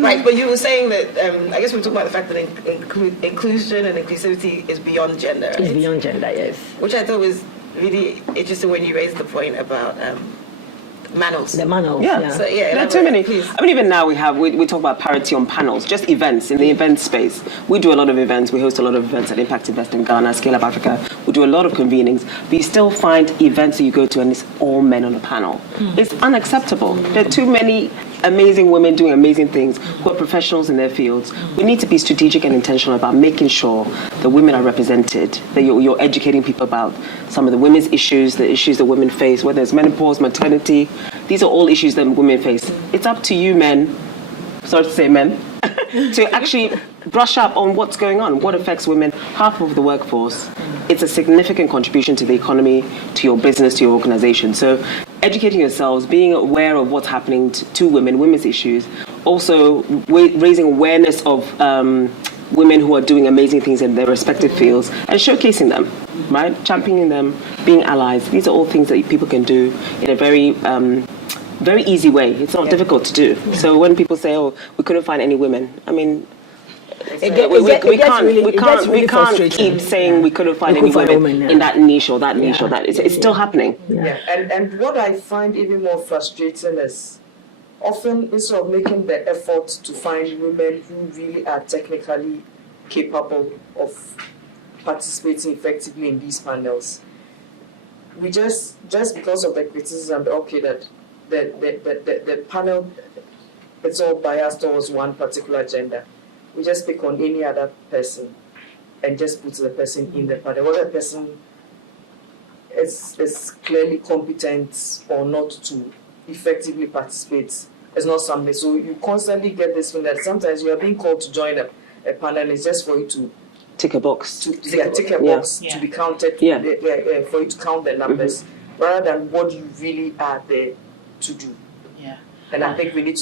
Right, but you were saying that, I guess we talked about the fact that inclusion and inclusivity is beyond gender. Right? It's beyond gender, yes. Which I thought was really interesting when you raised the point about manuals. The manuals, Yeah. So, yeah, There are too many. please. I mean, even now we talk about parity on panels, just events in the event space. We do a lot of events. We host a lot of events at Impact Invest in Ghana, Scale Up Africa. We do a lot of convenings. But you still find events that you go to and it's all men on a panel. It's unacceptable. There are too many amazing women doing amazing things who are professionals in their fields. We need to be strategic and intentional about making sure that women are represented, that you're educating people about some of the women's issues, the issues that women face, whether it's menopause, maternity. These are all issues that women face. It's up to you men, sorry to say men, to actually brush up on what's going on, what affects women, half of the workforce. It's a significant contribution to the economy, to your business, to your organization. So educating yourselves, being aware of what's happening to women, women's issues, also raising awareness of women who are doing amazing things in their respective fields and showcasing them, right? Championing them, being allies. These are all things that people can do in a very very easy way. It's not difficult to do. So when people say, "Oh, we couldn't find any women," I mean, we can't keep saying we couldn't find any women in that niche or that niche or that. It's still happening. Yeah, and what I find even more frustrating is often instead of making the effort to find women who really are technically capable of participating effectively in these panels, we just because of the criticism, okay, that the panel it's all biased towards one particular gender. We just pick on any other person and just put the person in the panel. Whether the person is clearly competent or not to effectively participate is not something. So you constantly get this thing that sometimes you are being called to join a panel and it's just for you to tick a box. To be counted, for you to count the numbers, rather than what you really are there to do. Yeah. And I think we need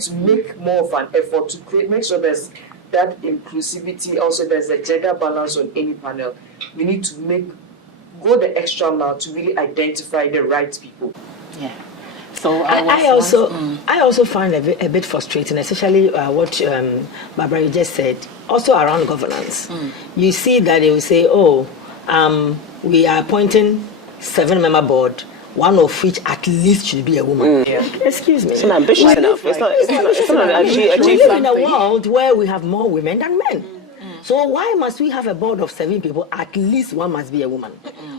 to make more of an effort to make sure there's that inclusivity. Also, there's a gender balance on any panel. We need to go the extra mile to really identify the right people. Yeah. So I also find a bit frustrating, especially what Barbara you just said. Also around governance, you see that they will say, we are appointing 7-member board, one of which at least should be a woman. Excuse me. It's not ambitious enough. It's not we live in a world where we have more women than men. So why must we have a board of 7 people? At least one must be a woman.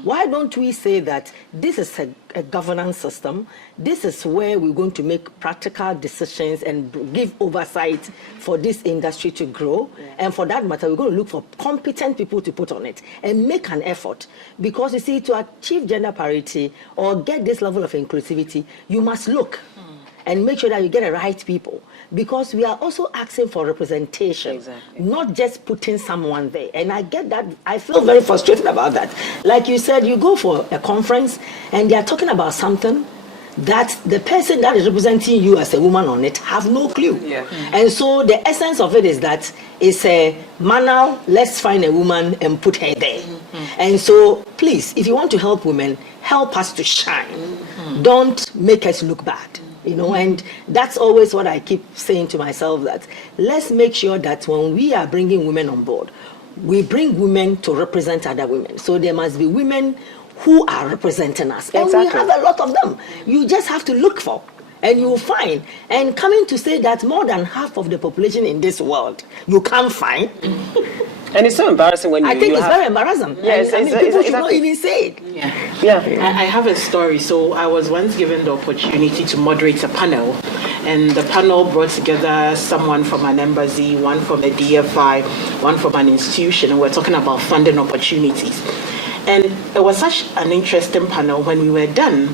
Why don't we say that this is a governance system? This is where we're going to make practical decisions and give oversight for this industry to grow. And for that matter, we're going to look for competent people to put on it and make an effort. Because you see, to achieve gender parity or get this level of inclusivity, you must look and make sure that you get the right people. Because we are also asking for representation, not just putting someone there. And I get that. I feel very frustrated about that. Like you said, you go for a conference and they are talking about something that the person that is representing you as a woman on it have no clue. And so the essence of it is that it's a manual, let's find a woman and put her there. And so please, if you want to help women, help us to shine. Don't make us look bad. And that's always what I keep saying to myself, that let's make sure that when we are bringing women on board, we bring women to represent other women. So there must be women who are representing us. And we have a lot of them. You just have to look for, and you will find. And coming to say that more than half of the population in this world, you can't find. And it's so embarrassing when I think it's very embarrassing. Yes, people should not even say it. I have a story. So I was once given the opportunity to moderate a panel, and the panel brought together someone from an embassy, one from a DFI, one from an institution, and we're talking about funding opportunities. And it was such an interesting panel. When we were done,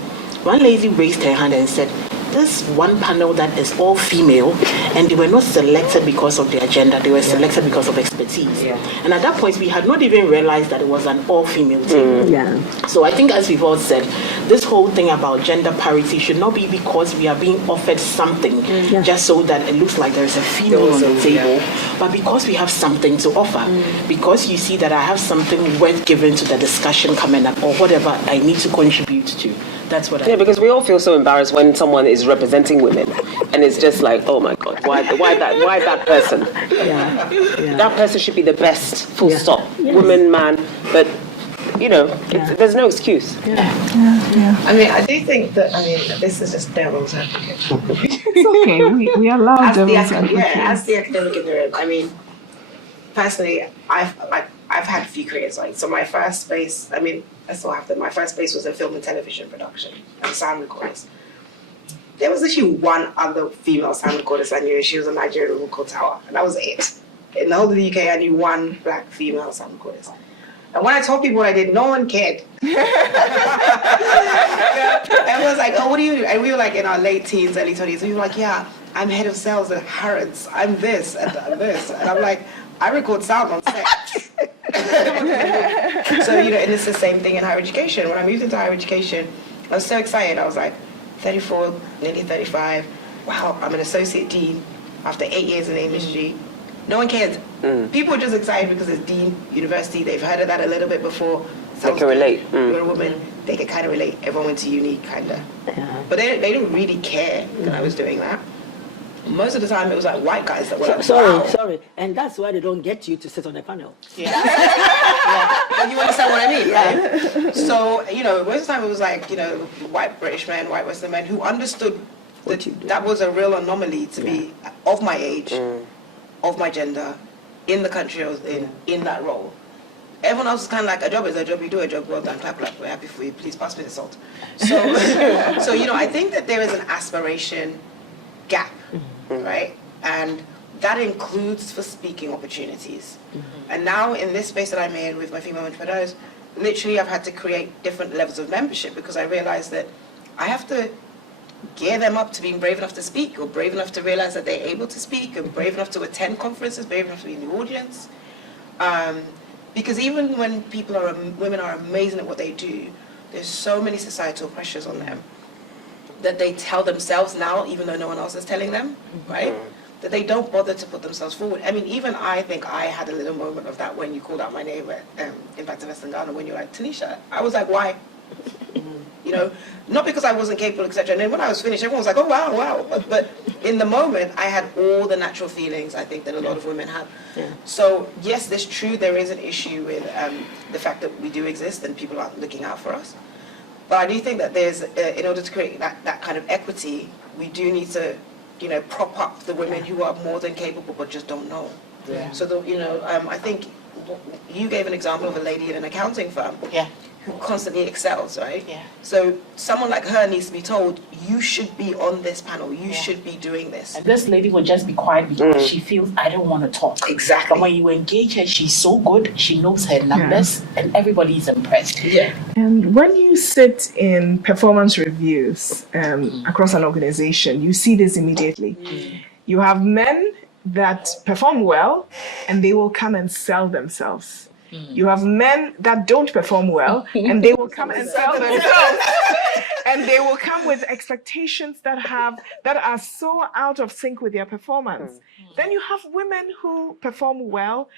one lady raised her hand and said, this one panel that is all female, and they were not selected because of their gender, they were selected because of expertise. And at that point, we had not even realized that it was an all-female team. So I think, as we've all said, this whole thing about gender parity should not be because we are being offered something just so that it looks like there's a female on the table, but because we have something to offer. Because you see that I have something worth giving to the discussion coming up, or whatever I need to contribute to. That's what I Yeah, because we all feel so embarrassed when someone is representing women, and it's just like, oh my God, why that person? That person should be the best, full stop. Yes. Woman, man, but there's no excuse. I mean, I do think that, this is just devil's advocate. It's okay. We allow As the, devil's acad- yeah, advocate. as the academic in the room, I mean, personally, I've had a few careers. Like, so my first space, I still have them. My first space was in film and television production and sound recorders. There was actually one other female sound recordist I knew, and she was a Nigerian woman called Tower, and that was it. In the whole of the UK, I knew one black female sound recordist. And when I told people what I did, no one cared. Everyone's like, oh, what do you do? And we were like in our late teens, early 20s. We were like, yeah, I'm head of sales at Harrods. I'm this and I'm this. And I'm like, I record sound on set. So, and it's the same thing in higher education. When I moved into higher education, I was so excited. I was like 34, nearly 35. Wow, I'm an associate dean after 8 years in the industry. No one cares. People are just excited because it's dean, university. They've heard of that a little bit before. They can relate. You're a woman. They can kind of relate. Everyone went to uni, kind of. But they didn't really care that I was doing that. Most of the time, it was like white guys that were like, wow. Sorry. And that's why they don't get you to sit on the panel. But you understand what I mean, right? So, most of the time it was like, white British men, white Western men who understood that was a real anomaly to be of my age, of my gender, in the country I was in that role. Everyone else is kind of like, a job is a job, you do a job, well done, clap, clap, we're happy for you, please pass me the salt. So, I think that there is an aspiration gap, right? And that includes for speaking opportunities. And now in this space that I'm in with my female entrepreneurs, literally I've had to create different levels of membership because I realized that I have to gear them up to being brave enough to speak, or brave enough to realize that they're able to speak, and brave enough to attend conferences, brave enough to be in the audience. Because even when women are amazing at what they do, there's so many societal pressures on them that they tell themselves now, even though no one else is telling them, right? That they don't bother to put themselves forward. Even I think I had a little moment of that when you called out my name at Impact Invest in Ghana, when you're like, Tanisha, I was like, why? Not because I wasn't capable, etc. And then when I was finished, everyone was like, oh, wow. But in the moment, I had all the natural feelings I think that a lot of women have. So, yes, it's true, there is an issue with the fact that we do exist and people aren't looking out for us. But I do think that there's, in order to create that kind of equity, we do need to, prop up the women who are more than capable but just don't know. So, I think you gave an example of a lady in an accounting firm. Who constantly excels, right? So someone like her needs to be told, you should be on this panel, you should be doing this. And this lady will just be quiet because she feels, I don't want to talk. Exactly. But when you engage her, she's so good, she knows her numbers, and everybody is impressed. And when you sit in performance reviews across an organization, you see this immediately. You have men that perform well, and they will come and sell themselves. You have men that don't perform well, and they will come and sell themselves. And they will come with expectations that are so out of sync with their performance. Then you have women who perform well,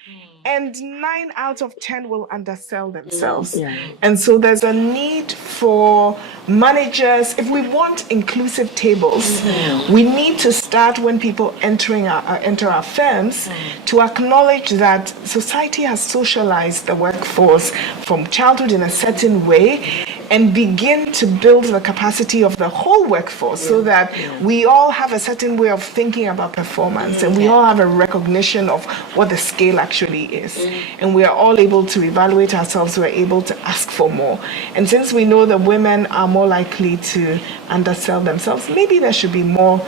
and 9 out of 10 will undersell themselves. And so there's a need for managers. If we want inclusive tables, we need to start when people enter our firms to acknowledge that society has socialized the workforce from childhood in a certain way, and begin to build the capacity of the whole workforce so that we all have a certain way of thinking about performance, and we all have a recognition of what the scale actually is. And we are all able to evaluate ourselves, we're able to ask for more. And since we know that women are more likely to undersell themselves, maybe there should be more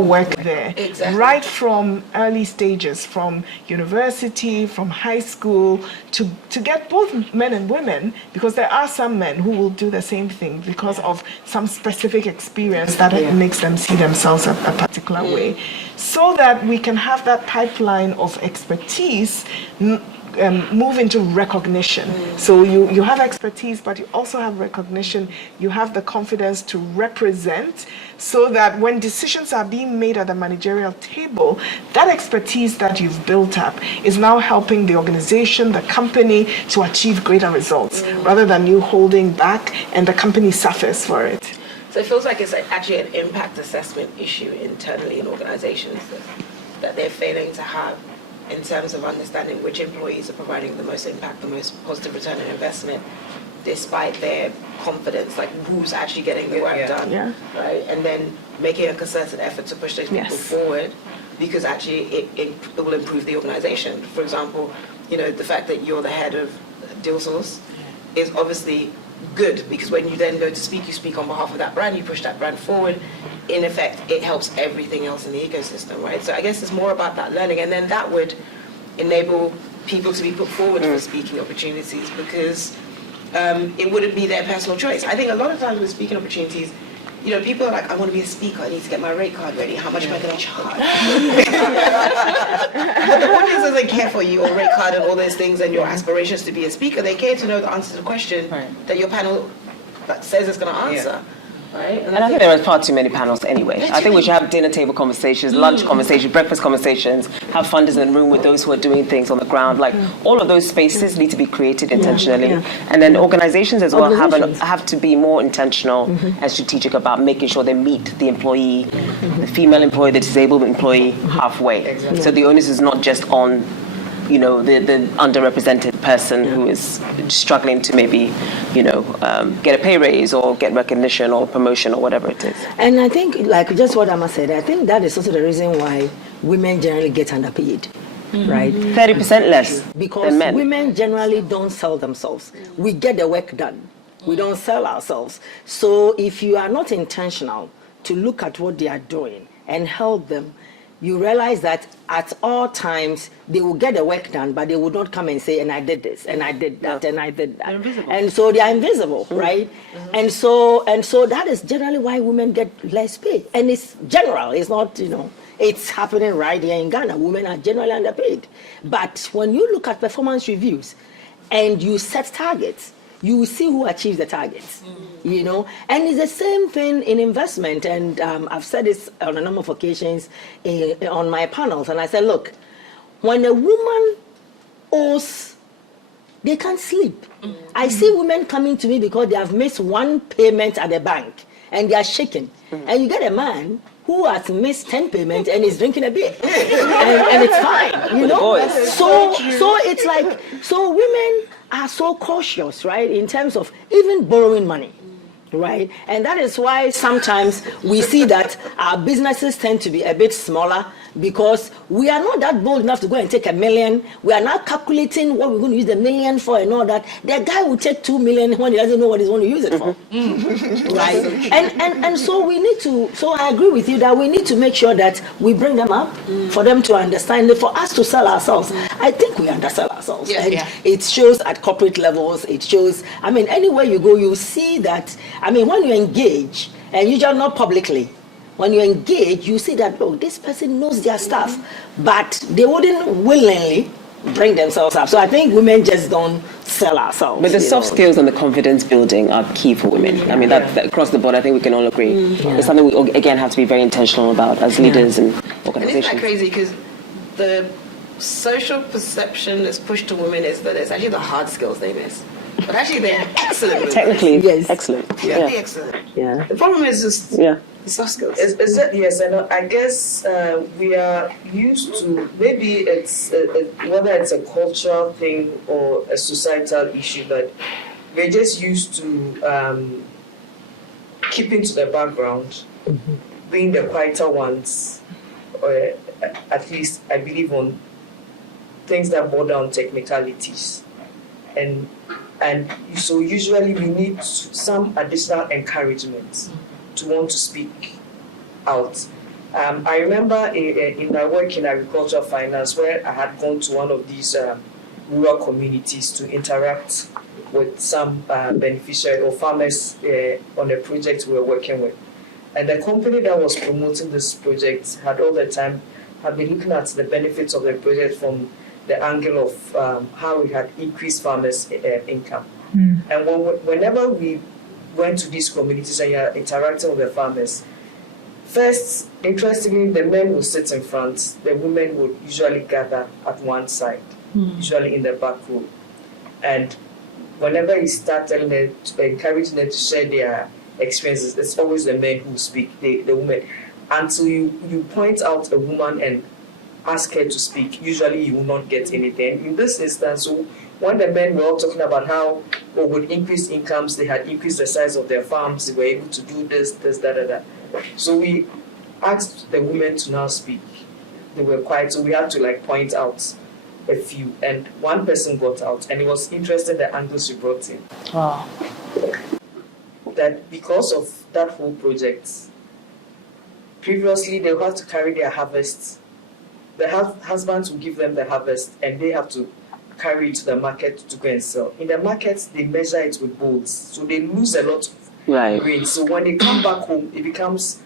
work there. Right from early stages, from university, from high school, to get both men and women, because there are some men who will do the same thing because of some specific experience that makes them see themselves a particular way, so that we can have that pipeline of expertise move into recognition. So you have expertise, but you also have recognition. You have the confidence to represent, so that when decisions are being made at the managerial table, that expertise that you've built up is now helping the organization, the company, to achieve greater results, rather than you holding back and the company suffers for it. So it feels like it's actually an impact assessment issue internally in organizations that they're failing to have, in terms of understanding which employees are providing the most impact, the most positive return on investment, despite their confidence, like who's actually getting the work done, right? And then making a concerted effort to push those people forward, because actually it will improve the organization. For example, the fact that you're the head of Deal Source is obviously good, because when you then go to speak, you speak on behalf of that brand, you push that brand forward. In effect, it helps everything else in the ecosystem, right? So I guess it's more about that learning, and then that would enable people to be put forward for speaking opportunities, because it wouldn't be their personal choice. I think a lot of times with speaking opportunities, people are like, I want to be a speaker, I need to get my rate card ready, how much am I going to charge? But the audience doesn't care for you, or rate card and all those things, and your aspirations to be a speaker. They care to know the answer to the question that your panel says it's going to answer. Right? And I think there are far too many panels anyway. I think we should have dinner table conversations, lunch conversations, breakfast conversations, have funders in the room with those who are doing things on the ground. Like, all of those spaces need to be created intentionally. And then organizations as well have to be more intentional and strategic about making sure they meet the employee, the female employee, the disabled employee halfway. So the onus is not just on the underrepresented person who is struggling to maybe, get a pay raise or get recognition or promotion or whatever it is. And I think, like just what Amma said, I think that is also the reason why women generally get underpaid, right? 30% less Because than men. women generally don't sell themselves. We get the work done. We don't sell ourselves. So if you are not intentional to look at what they are doing and help them, you realize that at all times they will get the work done, but they will not come and say, and I did this, and I did that, and I did that. And so they are invisible, right? And so that is generally why women get less pay. And it's general, it's not, it's happening right here in Ghana. Women are generally underpaid. But when you look at performance reviews and you set targets, you will see who achieves the targets, And it's the same thing in investment. And I've said this on a number of occasions on my panels. And I said, look, when a woman owes, they can't sleep. I see women coming to me because they have missed one payment at the bank and they are shaking. And you get a man who has missed 10 payments and is drinking a beer. and it's fine, So it's like, so women are so cautious, right, in terms of even borrowing money, right? And that is why sometimes we see that our businesses tend to be a bit smaller, because we are not that bold enough to go and take $1 million. We are not calculating what we're going to use the $1 million for and all that. The guy will take $2 million when he doesn't know what he's going to use it for, right? And so we need to. So I agree with you that we need to make sure that we bring them up for them to understand. For us to sell ourselves, I think we undersell ourselves. It shows at corporate levels. It shows. I mean, anywhere you go, you see that. I mean, when you engage, and usually not publicly. When you engage, you see that, this person knows their stuff, but they wouldn't willingly bring themselves up. So I think women just don't sell ourselves. But the soft skills and the confidence building are key for women. I mean, that across the board, I think we can all agree. It's something we, again, have to be very intentional about as leaders and organizations. And isn't that crazy? Because the social perception that's pushed to women is that it's actually the hard skills they miss. But actually, they're excellent. Technically, excellent. Excellent. Yeah. The problem is just the soft skills. Is that, yes, and I guess we are used to, maybe it's whether it's a cultural thing or a societal issue, but we're just used to keeping to the background, being the quieter ones, or at least I believe on things that border on technicalities. And so usually we need some additional encouragement to want to speak out. I remember in my work in agricultural finance, where I had gone to one of these rural communities to interact with some beneficiaries or farmers on a project we were working with. And the company that was promoting this project had all the time had been looking at the benefits of the project from the angle of how we had increased farmers' income. And whenever we went to these communities and you're interacting with the farmers, first, interestingly, the men would sit in front, the women would usually gather at one side, usually in the back row. And whenever you start telling them, encouraging them to share their experiences, it's always the men who speak, the women. Until you point out a woman and ask her to speak, usually you will not get anything. In this instance, so when the men were all talking about how with increased incomes, they had increased the size of their farms, they were able to do this, that. So we asked the women to now speak. They were quiet, so we had to point out a few. And one person got out, and it was interesting the angles she brought in. Wow. That because of that whole project, previously they would have to carry their harvests. The husbands will give them the harvest, and they have to carry it to the market to go and sell. In the markets, they measure it with bowls, so they lose a lot of grain. So when they come back home, it becomes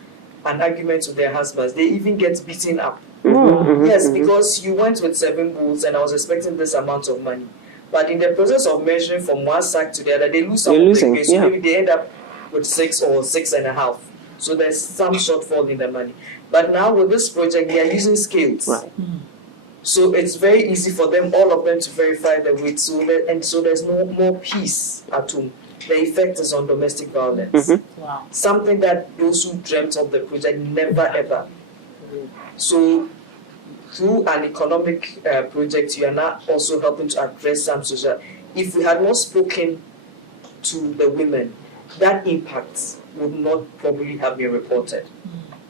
an argument with their husbands. They even get beaten up. Yes, because you went with 7 bowls, and I was expecting this amount of money. But in the process of measuring from one sack to the other, they lose some of the grain. So maybe they end up with 6 or 6.5. So there's some shortfall in the money. But now with this project, they are using scales. Right. So it's very easy for them, all of them, to verify the weight. So there's no more peace at home. The effect is on domestic violence. Wow. Something that those who dreamt of the project never ever. So through an economic project, you are now also helping to address some social. If we had not spoken to the women, that impact would not probably have been reported.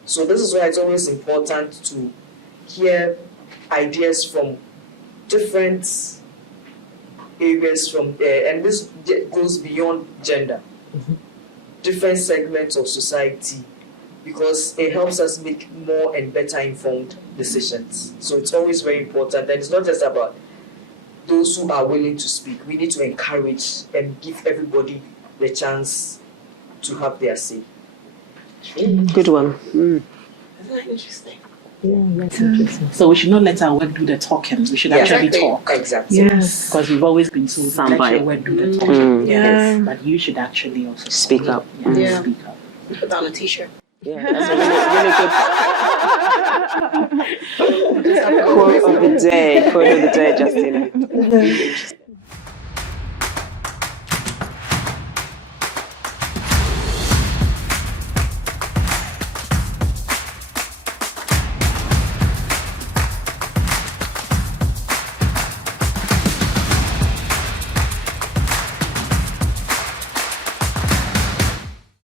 So this is why it's always important to hear ideas from different areas and this goes beyond gender, different segments of society, because it helps us make more and better informed decisions. So it's always very important, and it's not just about those who are willing to speak. We need to encourage and give everybody the chance to have their say. Good one. Isn't that interesting? Yeah, that's interesting. So we should not let our work do the talking. We should actually talk. Exactly. Yes. Because we've always been told let your work do the talking. Yeah. But you should actually also Speak up. Yeah. Speak up. Put down a t-shirt. Yeah, that's a really good quote of the day, Justina.